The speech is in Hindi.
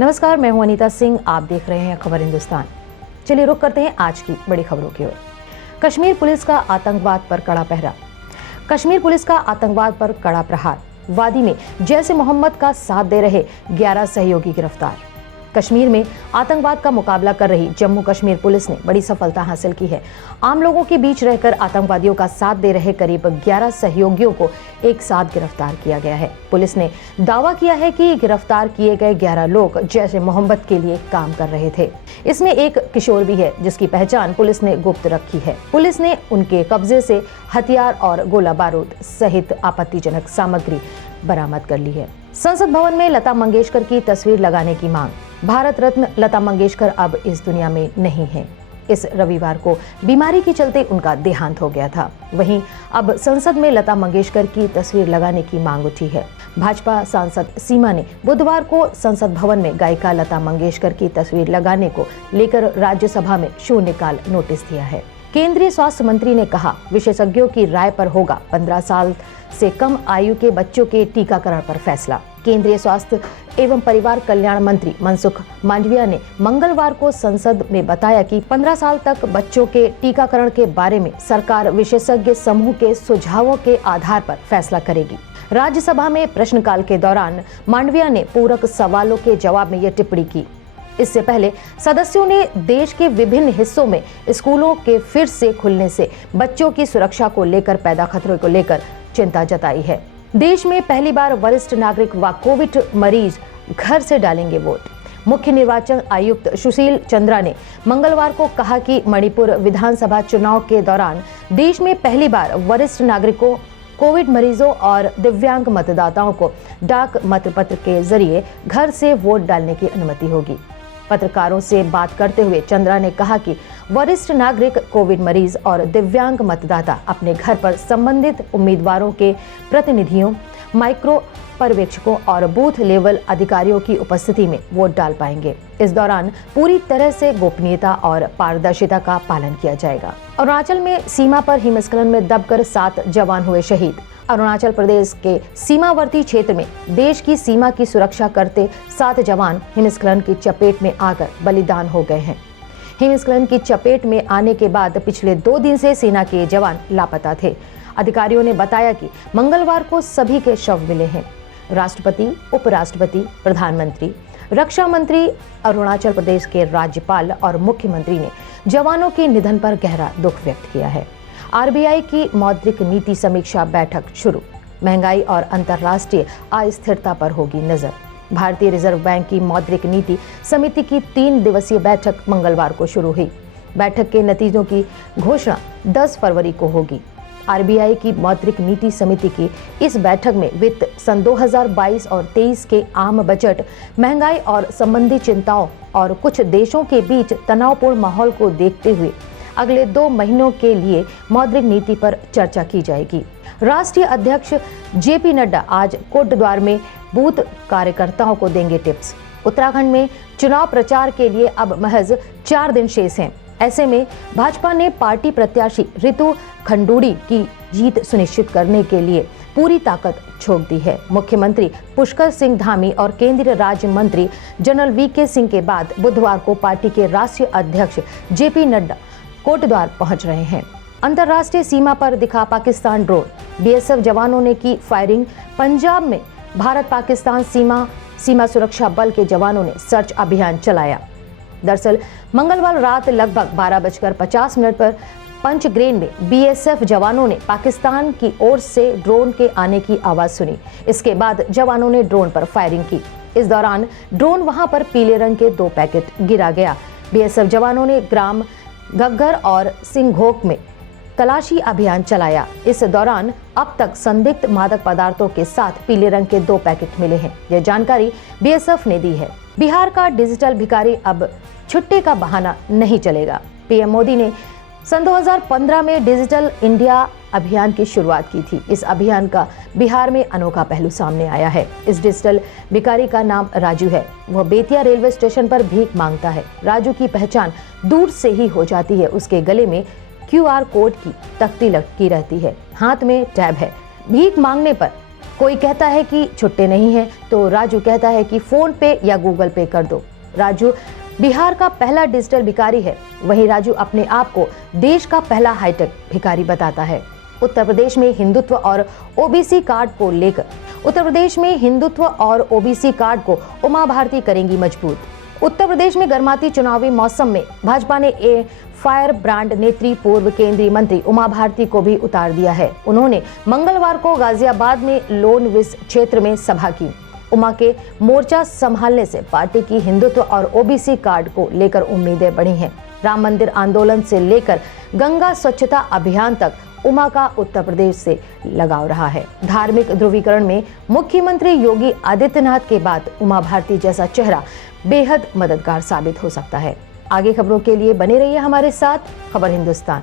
नमस्कार, मैं हूं अनीता सिंह। आप देख रहे हैं खबर हिंदुस्तान। चलिए रुक करते हैं आज की बड़ी खबरों की ओर। कश्मीर पुलिस का आतंकवाद पर कड़ा पहरा। कश्मीर पुलिस का आतंकवाद पर कड़ा प्रहार। वादी में जैश ए मोहम्मद का साथ दे रहे 11 सहयोगी गिरफ्तार। कश्मीर में आतंकवाद का मुकाबला कर रही जम्मू कश्मीर पुलिस ने बड़ी सफलता हासिल की है। आम लोगों के बीच रहकर आतंकवादियों का साथ दे रहे करीब 11 सहयोगियों को एक साथ गिरफ्तार किया गया है। पुलिस ने दावा किया है कि गिरफ्तार किए गए 11 लोग जैश ए मोहम्मद के लिए काम कर रहे थे। इसमें एक किशोर भी है जिसकी पहचान पुलिस ने गुप्त रखी है। पुलिस ने उनके कब्जे से हथियार और गोला बारूद सहित आपत्तिजनक सामग्री बरामद कर ली है। संसद भवन में लता मंगेशकर की तस्वीर लगाने की मांग। भारत रत्न लता मंगेशकर अब इस दुनिया में नहीं है। इस रविवार को बीमारी के चलते उनका देहांत हो गया था। वहीं अब संसद में लता मंगेशकर की तस्वीर लगाने की मांग उठी है। भाजपा सांसद सीमा ने बुधवार को संसद भवन में गायिका लता मंगेशकर की तस्वीर लगाने को लेकर राज्यसभा में शून्यकाल नोटिस दिया है। केंद्रीय स्वास्थ्य मंत्री ने कहा, विशेषज्ञों की राय पर होगा 15 साल से कम आयु के बच्चों के टीकाकरण पर फैसला। केंद्रीय स्वास्थ्य एवं परिवार कल्याण मंत्री मनसुख मांडविया ने मंगलवार को संसद में बताया कि 15 साल तक बच्चों के टीकाकरण के बारे में सरकार विशेषज्ञ समूह के सुझावों के आधार पर फैसला करेगी। राज्यसभा में प्रश्नकाल के दौरान मांडविया ने पूरक सवालों के जवाब में यह टिप्पणी की। इससे पहले सदस्यों ने देश के विभिन्न हिस्सों में स्कूलों के फिर से खुलने से बच्चों की सुरक्षा को लेकर पैदा खतरे को लेकर चिंता जताई है। देश में पहली बार वरिष्ठ नागरिक व कोविड मरीज घर से डालेंगे वोट। मुख्य निर्वाचन आयुक्त सुशील चंद्रा ने मंगलवार को कहा कि मणिपुर विधानसभा चुनाव के दौरान देश में पहली बार वरिष्ठ नागरिकों, कोविड मरीजों और दिव्यांग मतदाताओं को डाक मतपत्र के जरिए घर से वोट डालने की अनुमति होगी। पत्रकारों से बात करते हुए चंद्रा ने कहा कि वरिष्ठ नागरिक, कोविड मरीज और दिव्यांग मतदाता अपने घर पर संबंधित उम्मीदवारों के प्रतिनिधियों, माइक्रो पर्यवेक्षकों और बूथ लेवल अधिकारियों की उपस्थिति में वोट डाल पाएंगे। इस दौरान पूरी तरह से गोपनीयता और पारदर्शिता का पालन किया जाएगा। अरुणाचल में सीमा पर हिमस्खलन में दबकर 7 जवान हुए शहीद। अरुणाचल प्रदेश के सीमावर्ती क्षेत्र में देश की सीमा की सुरक्षा करते 7 जवान हिमस्खलन की चपेट में आकर बलिदान हो गए हैं। हिमस्खलन की चपेट में आने के बाद पिछले 2 दिन से सेना के जवान लापता थे। अधिकारियों ने बताया कि मंगलवार को सभी के शव मिले हैं। राष्ट्रपति, उपराष्ट्रपति, प्रधानमंत्री, रक्षा मंत्री, अरुणाचल प्रदेश के राज्यपाल और मुख्यमंत्री ने जवानों के निधन पर गहरा दुख व्यक्त किया है। आरबीआई की मौद्रिक नीति समीक्षा बैठक शुरू। महंगाई और अंतर्राष्ट्रीय अस्थिरता पर होगी नजर। भारतीय रिजर्व बैंक की मौद्रिक नीति समिति की 3 दिवसीय बैठक मंगलवार को शुरू हुई। बैठक के नतीजों की घोषणा 10 फरवरी को होगी। आरबीआई की मौद्रिक नीति समिति की इस बैठक में वित्त सन 2022 और 23 के आम बजट, महंगाई और संबंधी चिंताओं और कुछ देशों के बीच तनावपूर्ण माहौल को देखते हुए अगले 2 महीनों के लिए मौद्रिक नीति पर चर्चा की जाएगी। राष्ट्रीय अध्यक्ष जेपी नड्डा आज कोटद्वार में बूथ कार्यकर्ताओं को देंगे टिप्स। उत्तराखंड में चुनाव प्रचार के लिए अब महज 4 दिन शेष हैं। ऐसे में भाजपा ने पार्टी प्रत्याशी रितु खंडूड़ी की जीत सुनिश्चित करने के लिए पूरी ताकत झोंक दी है। मुख्यमंत्री पुष्कर सिंह धामी और केंद्रीय राज्य मंत्री जनरल वीके सिंह के बाद बुधवार को पार्टी के राष्ट्रीय अध्यक्ष जेपी नड्डा कोटद्वार पहुंच रहे हैं। अंतर्राष्ट्रीय सीमा पर दिखा पाकिस्तान ड्रोन। बीएसएफ जवानों ने की फायरिंग। पंजाब में भारत पाकिस्तान सीमा सुरक्षा बल के जवानों ने सर्च अभियान चलाया। दरअसल मंगलवार रात लगभग 12:50 पर पंचग्रेन में बीएसएफ जवानों ने पाकिस्तान की ओर से ड्रोन के आने की आवाज सुनी। इसके बाद जवानों ने ड्रोन पर फायरिंग की। इस दौरान ड्रोन वहां पर पीले रंग के 2 पैकेट गिरा गया। बीएसएफ जवानों ने ग्राम घग्गर और सिंघोक में तलाशी अभियान चलाया। इस दौरान अब तक संदिग्ध मादक पदार्थों के साथ पीले रंग के 2 पैकेट मिले हैं। यह जानकारी बीएसएफ ने दी है। बिहार का डिजिटल भिखारी अब छुट्टी का बहाना नहीं चलेगा। पीएम मोदी ने सन 2015 में डिजिटल इंडिया अभियान की शुरुआत की थी। इस अभियान का बिहार में अनोखा पहलू सामने आया है। इस डिजिटल भिखारी का नाम राजू है। वह बेतिया रेलवे स्टेशन पर भीख मांगता है। राजू की पहचान दूर से ही हो जाती है। उसके गले में QR कोड की तख्ती लटकी रहती है, हाथ में टैब है। भीख मांगने पर कोई कहता है कि छुट्टे नहीं है तो राजू कहता है कि फोन पे या गूगल पे कर दो। राजू बिहार का पहला डिजिटल भिखारी है, वहीं राजू अपने आप को देश का पहला हाईटेक भिखारी बताता है। उत्तर प्रदेश में हिंदुत्व और ओबीसी कार्ड को लेकर उमा भारती करेंगी मजबूत। उत्तर प्रदेश में गर्माती चुनावी मौसम में भाजपा ने फायर ब्रांड नेत्री पूर्व केंद्रीय मंत्री उमा भारती को भी उतार दिया है। उन्होंने मंगलवार को गाजियाबाद में लोनविस क्षेत्र में सभा की। उमा के मोर्चा संभालने से पार्टी की हिंदुत्व और ओबीसी कार्ड को लेकर उम्मीदें बढ़ी हैं। राम मंदिर आंदोलन से लेकर गंगा स्वच्छता अभियान तक उमा का उत्तर प्रदेश से लगाव रहा है। धार्मिक ध्रुवीकरण में मुख्यमंत्री योगी आदित्यनाथ के बाद उमा भारती जैसा चेहरा बेहद मददगार साबित हो सकता है। आगे खबरों के लिए बने रहिए हमारे साथ। खबर हिंदुस्तान।